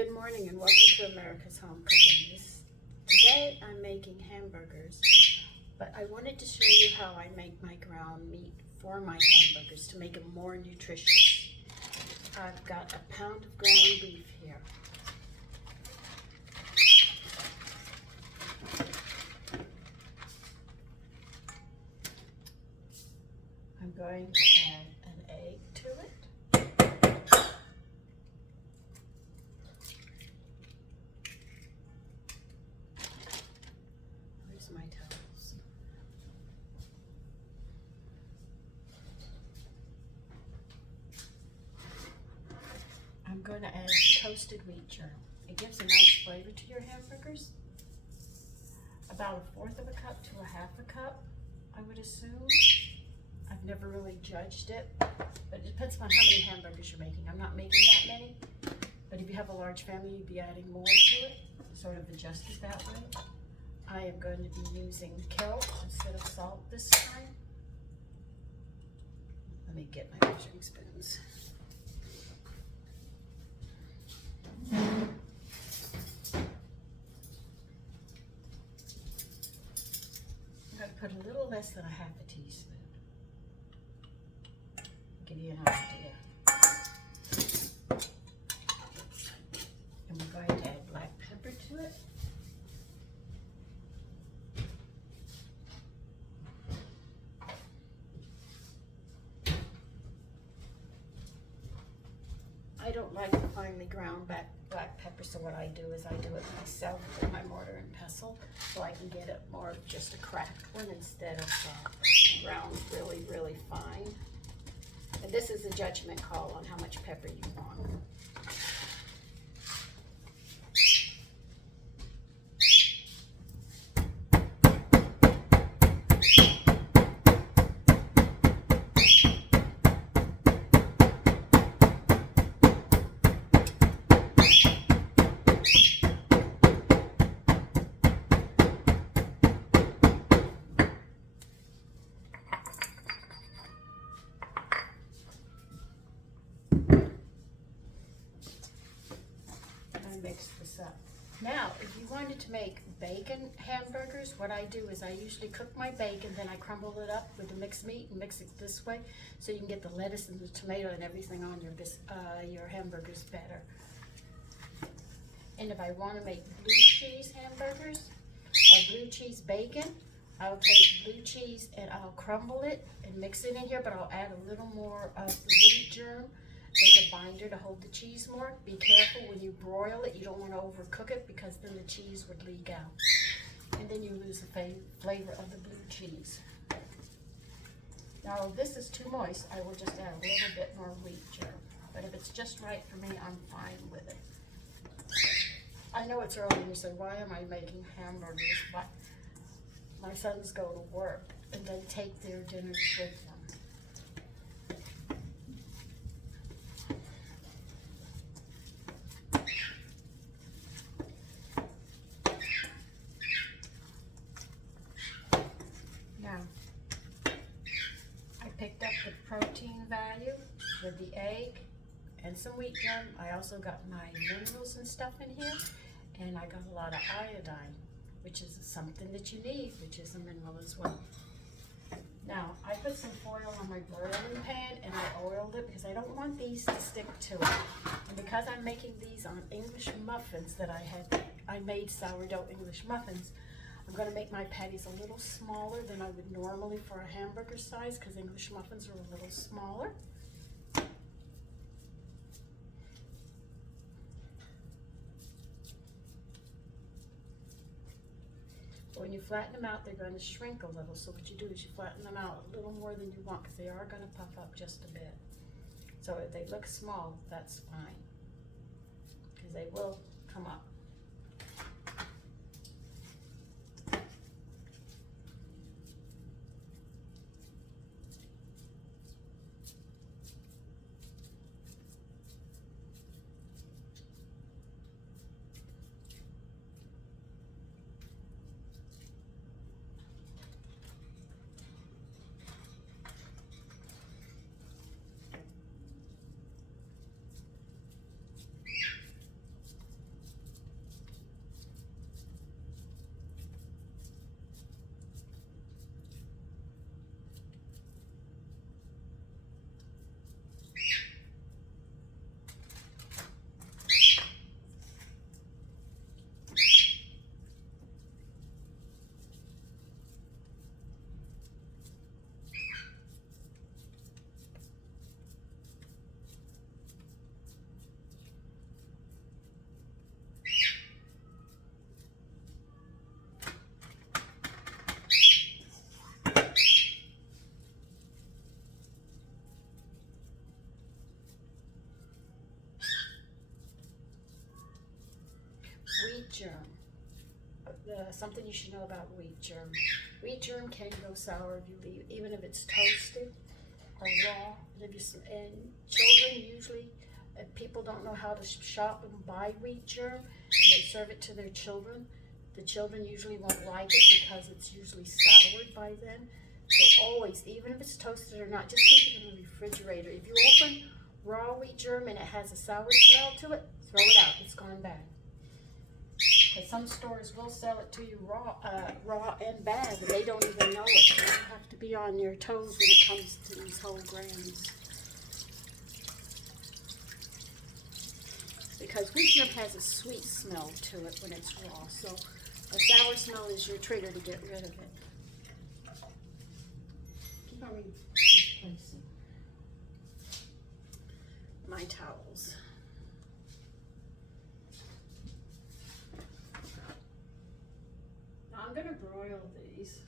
Good morning and welcome to America's Home Cooking. Today I'm making hamburgers, but I wanted to show you how I make my ground meat for my hamburgers to make them more nutritious. I've got a pound of ground beef here. I'm going to add an egg to it. My towels. I'm going to add toasted wheat germ. It gives a nice flavor to your hamburgers. About 1/4 of a cup to 1/2 cup, I would assume. I've never really judged it, but it depends on how many hamburgers you're making. I'm not making that many, but if you have a large family, you'd be adding more to it, sort of adjust it that way. I am going to be using kelp instead of salt this time. Let me get my measuring spoons. I'm going to put a little less than 1/2 teaspoon. Give you an idea. And we're going to add black pepper to it. I don't like the finely ground black pepper, so what I do is I do it myself with my mortar and pestle, so I can get it more of just a cracked one instead of ground really, really fine. And this is a judgment call on how much pepper you want. Mix this up. Now, if you wanted to make bacon hamburgers, what I do is I usually cook my bacon, then I crumble it up with the mixed meat and mix it this way, so you can get the lettuce and the tomato and everything on your hamburgers better. And if I want to make blue cheese hamburgers or blue cheese bacon, I'll take blue cheese and I'll crumble it and mix it in here, but I'll add a little more of the wheat germ as a binder to hold the cheese more. Be careful when you broil it, you don't want to overcook it because then the cheese would leak out. And then you lose the flavor of the blue cheese. Now if this is too moist, I will just add a little bit more wheat germ. But if it's just right for me, I'm fine with it. I know it's early and you say, why am I making hamburgers? But my sons go to work and they take their dinners with them. Now, I picked up the protein value with the egg and some wheat germ. I also got my minerals and stuff in here, and I got a lot of iodine, which is something that you need, which is a mineral as well. Now, I put some foil on my broiling pan and I oiled it because I don't want these to stick to it. And because I'm making these on English muffins that I made sourdough English muffins, I'm going to make my patties a little smaller than I would normally for a hamburger size because English muffins are a little smaller. When you flatten them out, they're going to shrink a little. So what you do is you flatten them out a little more than you want because they are going to puff up just a bit. So if they look small, that's fine because they will come up. germ. Something you should know about wheat germ. Wheat germ can go sour if you leave, even if it's toasted or raw. And children usually, if people don't know how to shop and buy wheat germ, and they serve it to their children, the children usually won't like it because it's usually soured by then. So always, even if it's toasted or not, just keep it in the refrigerator. If you open raw wheat germ and it has a sour smell to it, throw it out. It's gone bad. But some stores will sell it to you raw and bad, and they don't even know it. So you have to be on your toes when it comes to these whole grains. Because wheat germ has a sweet smell to it when it's raw, so a sour smell is your trigger to get rid of it. Keep on replacing my towels. Now I'm going to broil these.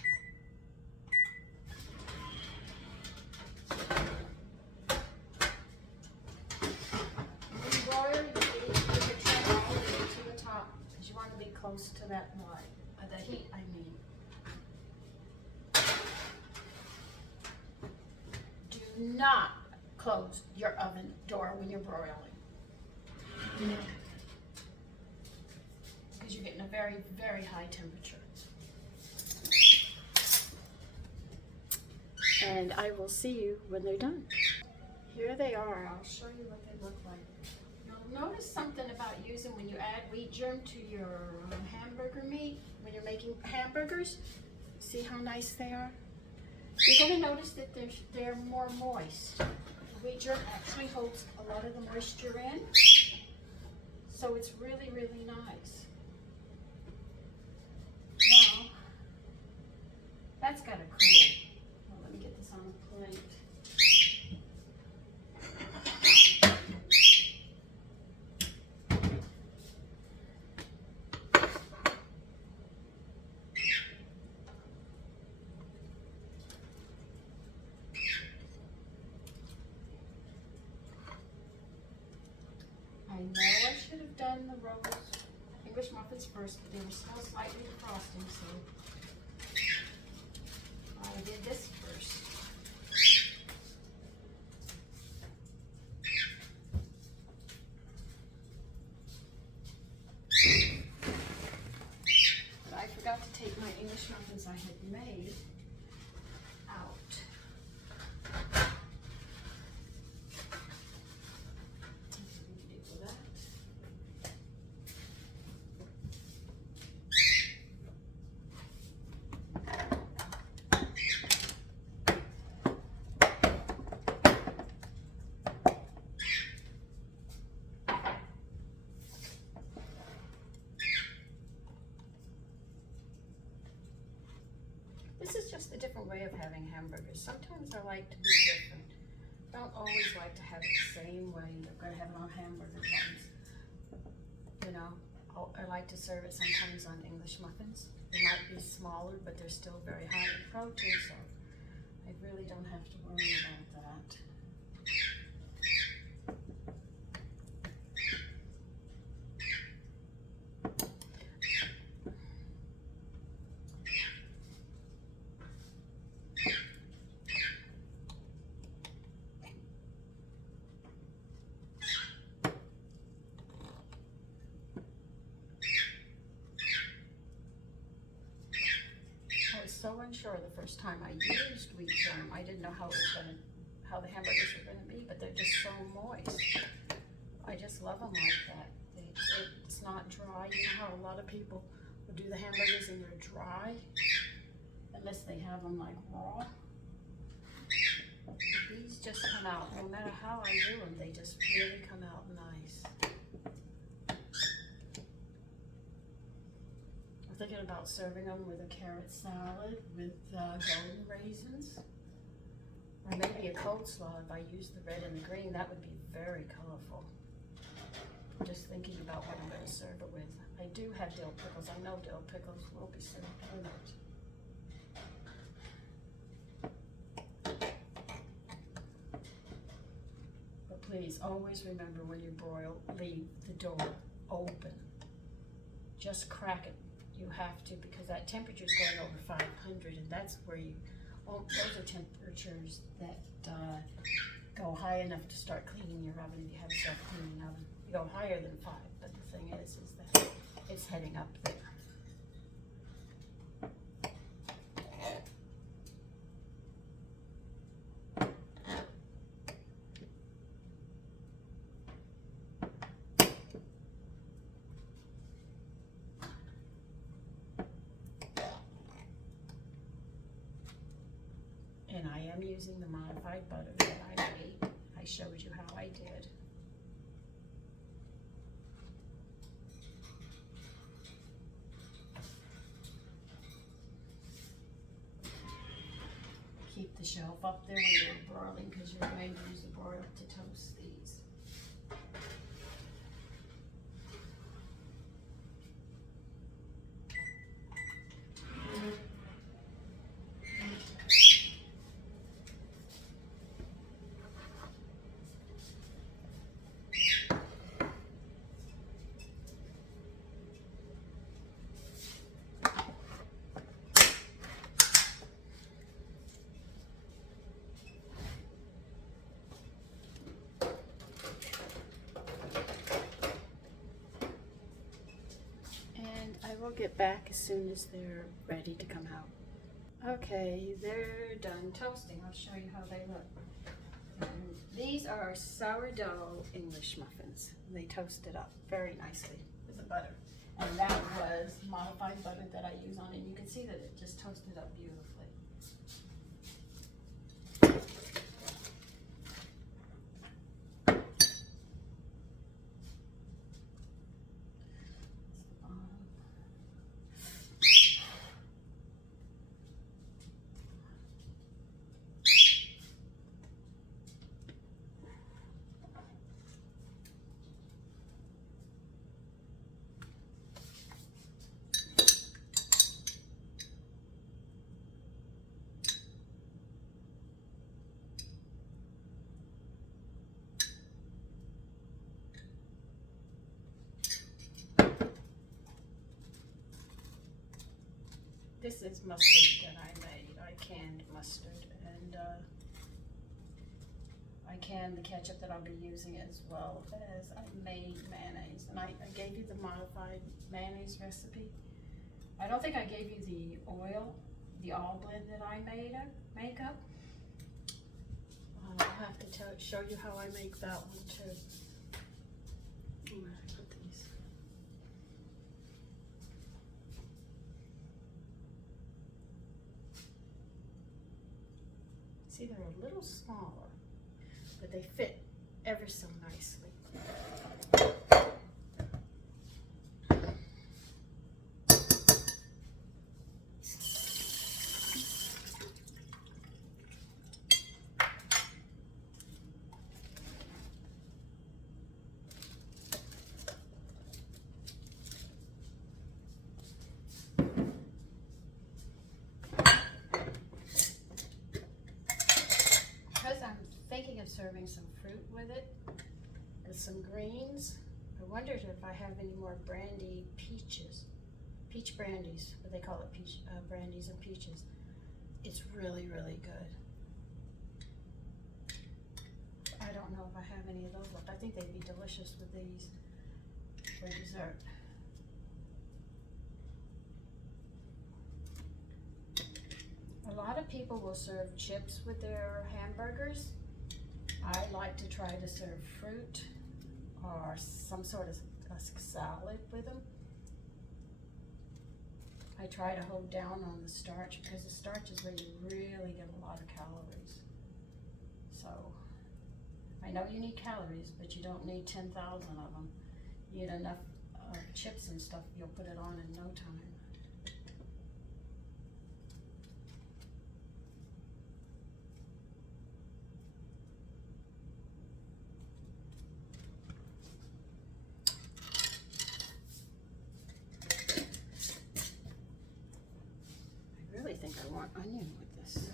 When you broil, you need to put your tray all the way to the top because you want to be close to that light, the heat, I mean. Do not close your oven door when you're broiling. Because you're getting a very, very high temperature. And I will see you when they're done. Here they are. I'll show you what they look like. You'll notice something about using when you add wheat germ to your hamburger meat, when you're making hamburgers. See how nice they are? You're going to notice that they're more moist. The wheat germ actually holds a lot of the moisture in, so it's really, really nice. Now, that's got to cool. Well, let me get this on a plate. I know I should have done the rose English muffins first, but they were still slightly frosting, so I did this first. But I forgot to take my English muffins I had made out. This is just a different way of having hamburgers. Sometimes I like to be different. Don't always like to have it the same way you're going to have it on hamburger buns. You know, I like to serve it sometimes on English muffins. They might be smaller, but they're still very high in protein, so I really don't have to worry about that. So unsure the first time I used wheat germ. I didn't know how the hamburgers were going to be, but they're just so moist. I just love them like that. It's not dry. You know how a lot of people will do the hamburgers and they're dry, unless they have them like raw. But these just come out, no matter how I do them, they just really come out nice. I'm thinking about serving them with a carrot salad with golden raisins, or maybe a coleslaw if I use the red and the green. That would be very colorful. I'm just thinking about what I'm going to serve it with. I do have dill pickles. I know dill pickles will be served with it. But please always remember when you broil, leave the door open. just crack it. You have to, because that temperature is going over 500, and that's where you, well, those are temperatures that go high enough to start cleaning your oven if you have a self-cleaning oven. You go higher than 5, but the thing is that it's heading up there. And I am using the modified butter that I made. I showed you how I did. Keep the shelf up there when you're broiling, because you're going to use the broiler to toast these. I will get back as soon as they're ready to come out. Okay, they're done toasting. I'll show you how they look. And these are sourdough English muffins. They toasted up very nicely with the butter. And that was modified butter that I use on it. And you can see that it just toasted up beautifully. This is mustard that I made. I canned mustard, and I canned the ketchup that I'll be using, as well as I made mayonnaise. And I gave you the modified mayonnaise recipe. I don't think I gave you the oil, the all blend that I make up. I'll have to show you how I make that one too. Where did I put these? See, they're a little smaller, but they fit ever so nicely. Serving some fruit with it, with some greens. I wondered if I have any more brandy peach brandies, what they call it, peach brandies and peaches. It's really, really good. I don't know if I have any of those left. I think they'd be delicious with these for dessert. A lot of people will serve chips with their hamburgers. I like to try to serve fruit or some sort of a salad with them. I try to hold down on the starch, because the starch is where you really get a lot of calories. So I know you need calories, but you don't need 10,000 of them. You need enough chips and stuff, you'll put it on in no time. I think I want onion with this.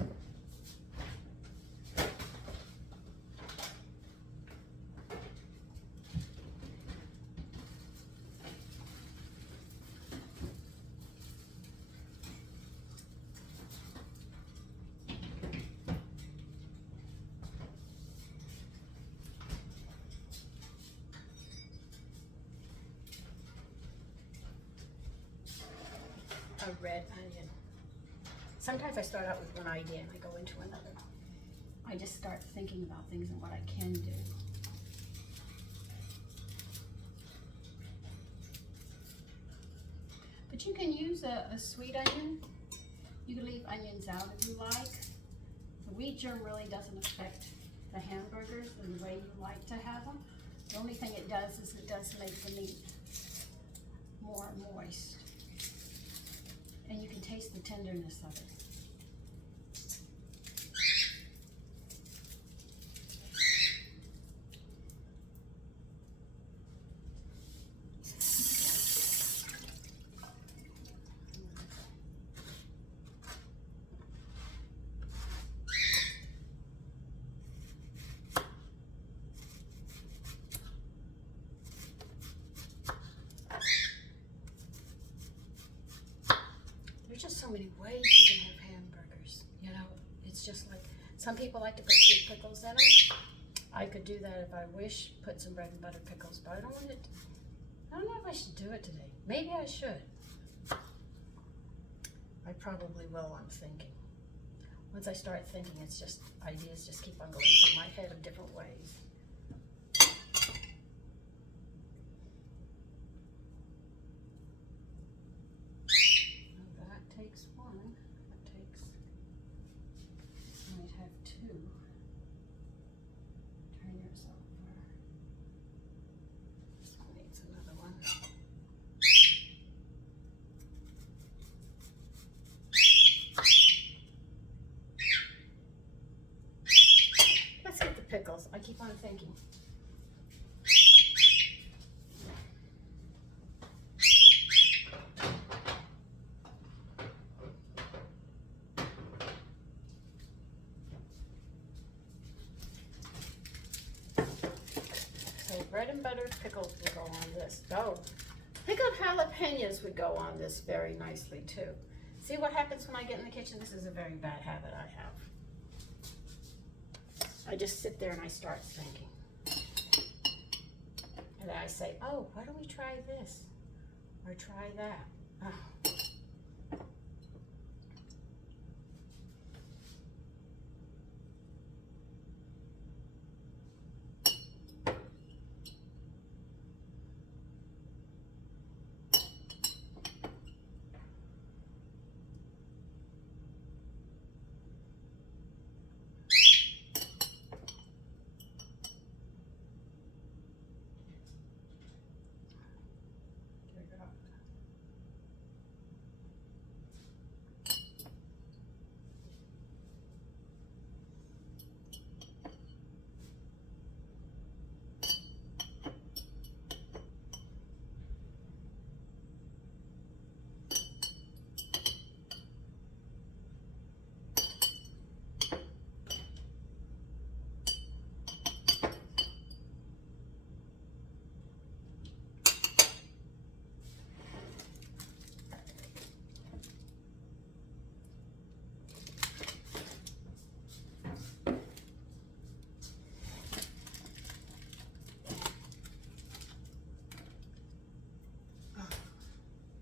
a red onion. Sometimes I start out with one idea and I go into another. I just start thinking about things and what I can do. But you can use a sweet onion. You can leave onions out if you like. The wheat germ really doesn't affect the hamburgers in the way you like to have them. The only thing it does is it does make the meat more moist. And you can taste the tenderness of it. There's just so many ways you can have hamburgers, you know. It's just like, some people like to put sweet pickles in them. I could do that if I wish, put some bread and butter pickles, but I don't want it. I don't know if I should do it today. Maybe I should. I probably will, I'm thinking. Once I start thinking, it's just, ideas just keep on going through my head of different ways. Takes one, that takes, you might have two. Turn yours over. This one needs another one. Let's get the pickles. I keep on thinking. Bread and butter pickles would go on this. Oh, pickled jalapenos would go on this very nicely too. See what happens when I get in the kitchen? This is a very bad habit I have. I just sit there and I start thinking. And I say, oh, why don't we try this? Or try that? Oh.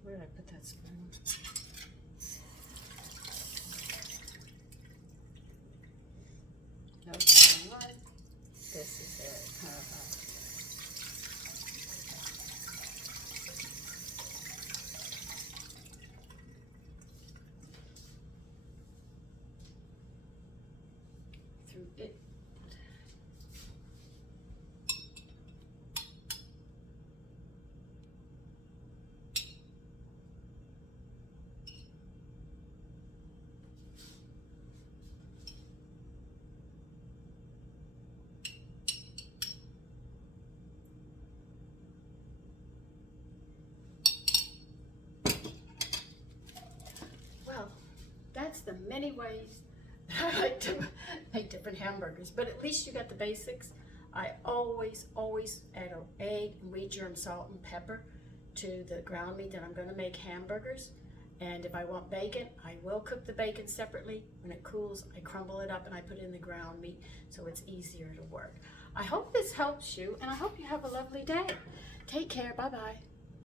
Where did I put that spoon? No, wrong one. This is it. Through it. That's the many ways that I like to make different hamburgers, but at least you got the basics. I always add an egg, wheat germ, salt, and pepper to the ground meat that I'm going to make hamburgers. And if I want bacon, I will cook the bacon separately. When it cools, I crumble it up and I put it in the ground meat so it's easier to work. I hope this helps you, and I hope you have a lovely day. Take care. Bye-bye.